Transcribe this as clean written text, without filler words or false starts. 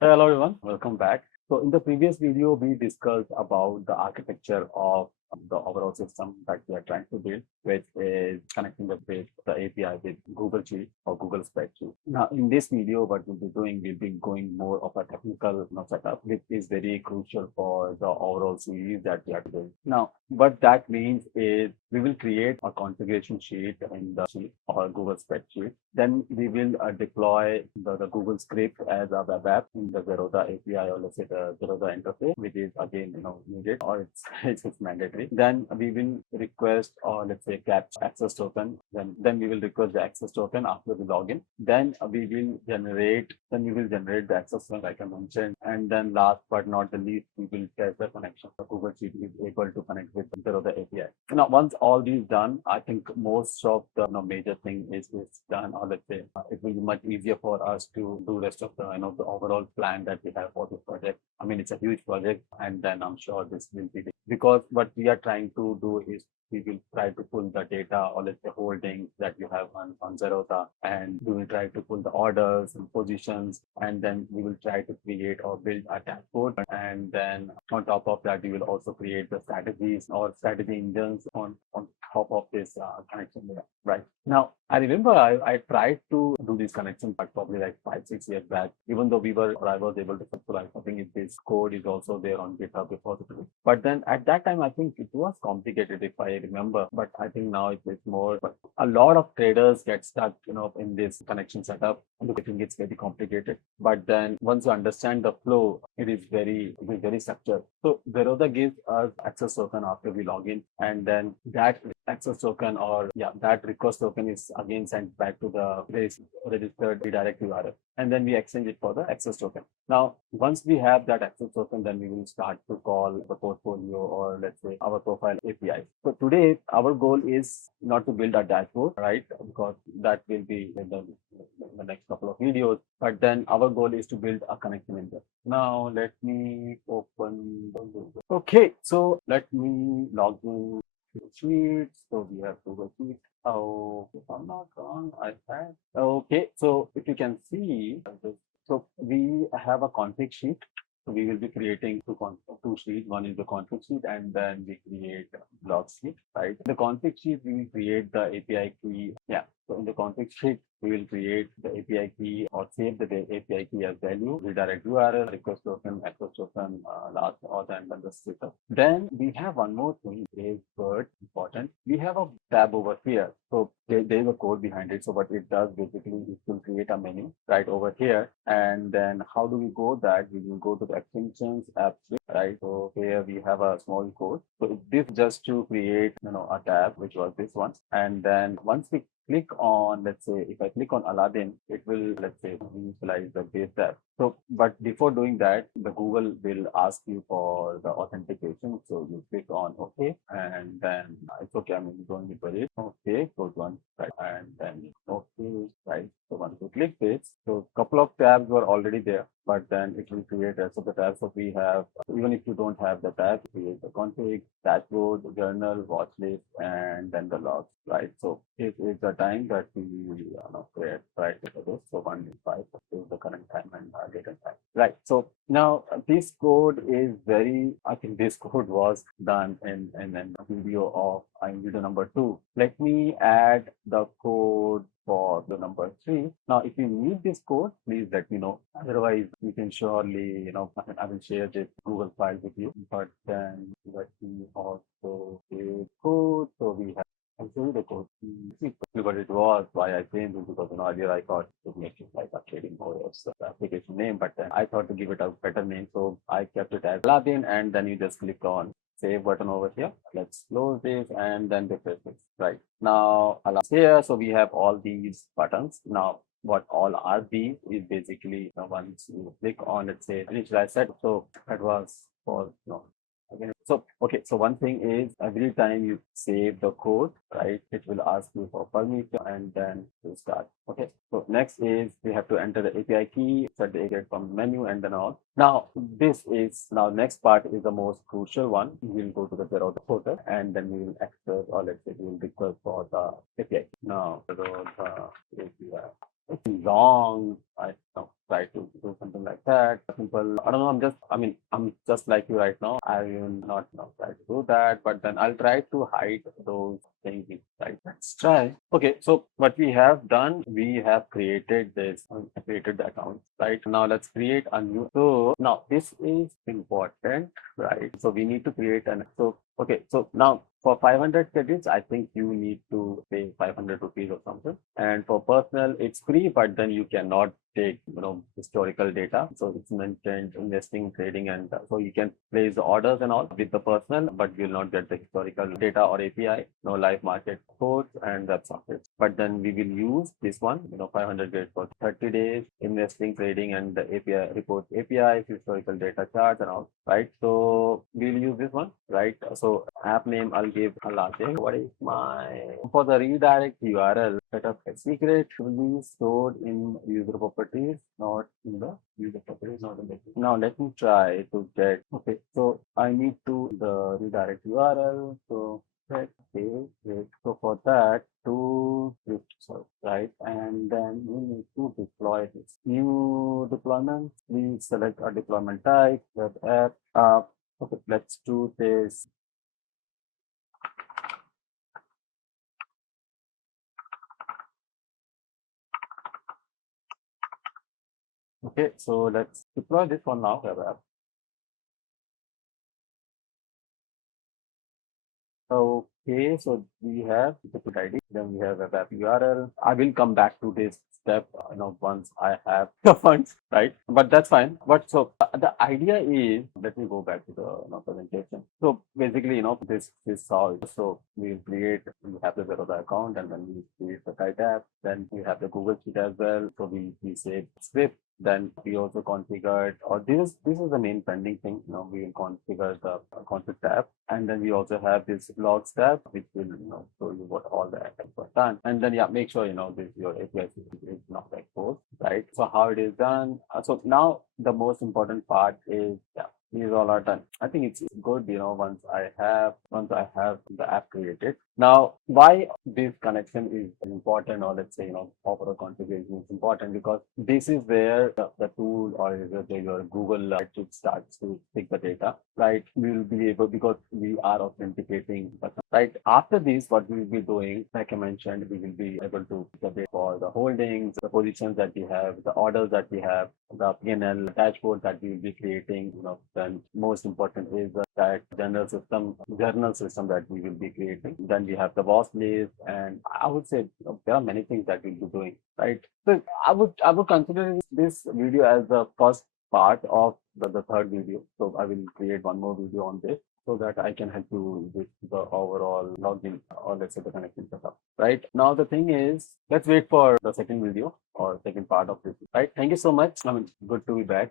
Hello everyone, welcome back. So in the previous video, we discussed about the architecture of the overall system that we are trying to build, which is connecting with the API with Google Sheet or Google Spreadsheet. Now, in this video, what we'll be doing, we'll be going more of a technical setup, which is very crucial for the overall series that we are doing. Now, what that means is we will create a configuration sheet in the sheet or Google Spreadsheet. Then we will deploy the Google script as a web app in the Zerodha API, or let's say the Zerodha interface, which is again needed or it's mandatory. Then we will request or let's say capture access token. Then we will request the access token after the login. Then we will generate the access token like I mentioned. And then last but not the least, we will test the connection. The Google Sheet is able to connect with Zerodha API. Now, once all these done, I think most of the major thing is done, or let's say it will be much easier for us to do rest of the the overall plan that we have for this project. I mean, it's a huge project, and then I'm sure this will be because what we are trying to do is we will try to pull the data or let's say holdings that you have on Zerodha, and we will try to pull the orders and positions, and then we will try to create or build a dashboard. And then on top of that, we will also create the strategies or strategy engines on top of this connection layer. Right. Now, I remember I tried to do this connection but probably like 5-6 years back, even though I was able to successfully. I think this code is also there on GitHub repository. But then at that time, I think it was complicated if I remember, but I think now it's more, but a lot of traders get stuck, in this connection setup. I think it's very complicated. But then once you understand the flow, it is very structured. So Zerodha gives us access token after we log in, and then that access token or that request token is again sent back to the registered redirect URL, and then we exchange it for the access token. Now, once we have that access token, then we will start to call the portfolio or let's say our profile API. So today, our goal is not to build a dashboard, right? Because that will be in the next couple of videos. But then our goal is to build a connection engine. Now, let me open. Okay, so let me log in Sheets. So we have Google Sheets. Oh, if I'm not wrong, I had. Okay, so if you can see, so we have a config sheet. So we will be creating two sheets. One is the config sheet, and then we create blog sheet, right? The config sheet, we will create the API key. Yeah. So in the config sheet, we will create the API key or save the API key as value, redirect URL, request token, access token, last order, and then the setup. Then we have one more thing is very important. We have a tab over here. So there is a code behind it. So what it does basically is to create a menu right over here. And then how do we go that? We will go to the extensions app, right? So here we have a small code. So this just to create, a tab, which was this one. And then once we click on, let's say, if I click on Aladdin, it will, let's say, initialize the base tab. So, but before doing that, the Google will ask you for the authentication. So you click on OK, and then it's okay. I mean, you don't need to worry. Okay, code one, right? And then OK, right? So once you click this, so a couple of tabs were already there, but then it will create rest of the tabs. So we have, even if you don't have the tab, create the config, dashboard, journal, watch list, and then the logs, right? So it is the time that we create, right? So 1 5 is the current time and date and time, right? So now this code is I think this code was done in video of video number 2. Let me add the code for the number 3. Now, if you need this code, please let me know. Otherwise, you can surely, I will share this Google file with you. But then let me also give code. So we have. I'll show you the code. But it was why I changed it because earlier I thought to make it like a trading OS application name, but then I thought to give it a better name, so I kept it as Aladdin, and then you just click on save button over here. Let's close this and then refresh this. Right now, here, so we have all these buttons. Now, what all are these is basically once you click on, let's say, initialize set. So that was for again. So okay, so one thing is every time you save the code, right, it will ask you for permission and then to start. Okay, so next is we have to enter the API key, set the API from menu, and then all. Now next part is the most crucial one. We will go to the Zerodha portal and then we will access, or let's say we will request for the API. Now Zerodha API. It's long. I know. try to do something like that. Simple. I don't know. I'm just like you right now. I will not try to do that, but then I'll try to hide those things. Right. Let's try. Okay. So what we have done, we have created created the account. Right. Now let's create a new. So now this is important, right? So we need to create okay. So now for 500 credits, I think you need to pay 500 rupees or something. And for personal, it's free, but then you cannot take, historical data. So it's mentioned investing, trading, and so you can place the orders and all with the personal, but you will not get the historical data or API, no live market codes, and that's all it. But then we will use this one, 500 credits for 30 days, investing, trading, and the API reports, APIs, historical data charts, and all, right? So we'll use this one, right? So app name, I'll give a latte. What is for the redirect URL setup secret will be stored in user properties, not in the user properties, not in the. Now let me try to get, okay, so I need to the redirect URL. So okay, wait. So for that, right, and then we need to deploy this new deployment. Please select a deployment type, web app. Okay, let's do this. Okay, so let's deploy this one now, web app. Okay, so we have the ID, then we have web app URL. I will come back to this step, once I have the funds, right? But that's fine. But so the idea is, let me go back to the presentation. So basically, this is how. So we have the Zerodha account, and then we create the Kite app. Then we have the Google Sheet as well. So we save script. Then we also configured, or this is the main pending thing. We will configure the config tab, and then we also have this logs tab, which will show you what all the items were done. And then make sure this your API is not exposed, right? So how it is done. So now the most important part is these all are done. I think it's good, once I have the app created. Now, why this connection is important, or let's say, overall configuration is important, because this is where the tool or your Google starts to pick the data, right? We will be able, because we are authenticating, right? After this, what we will be doing, like I mentioned, we will be able to pick the data for the holdings, the positions that we have, the orders that we have, the P&L dashboard that we will be creating. Then most important is that journal system that we will be creating. Then we have the boss list, and I would say there are many things that we'll be doing, right? So I would consider this video as the first part of the third video. So I will create one more video on this, so that I can help you with the overall login, or let's say the connection setup. Right now, the thing is, let's wait for the second video or second part of this. Right. Thank you so much. Good to be back.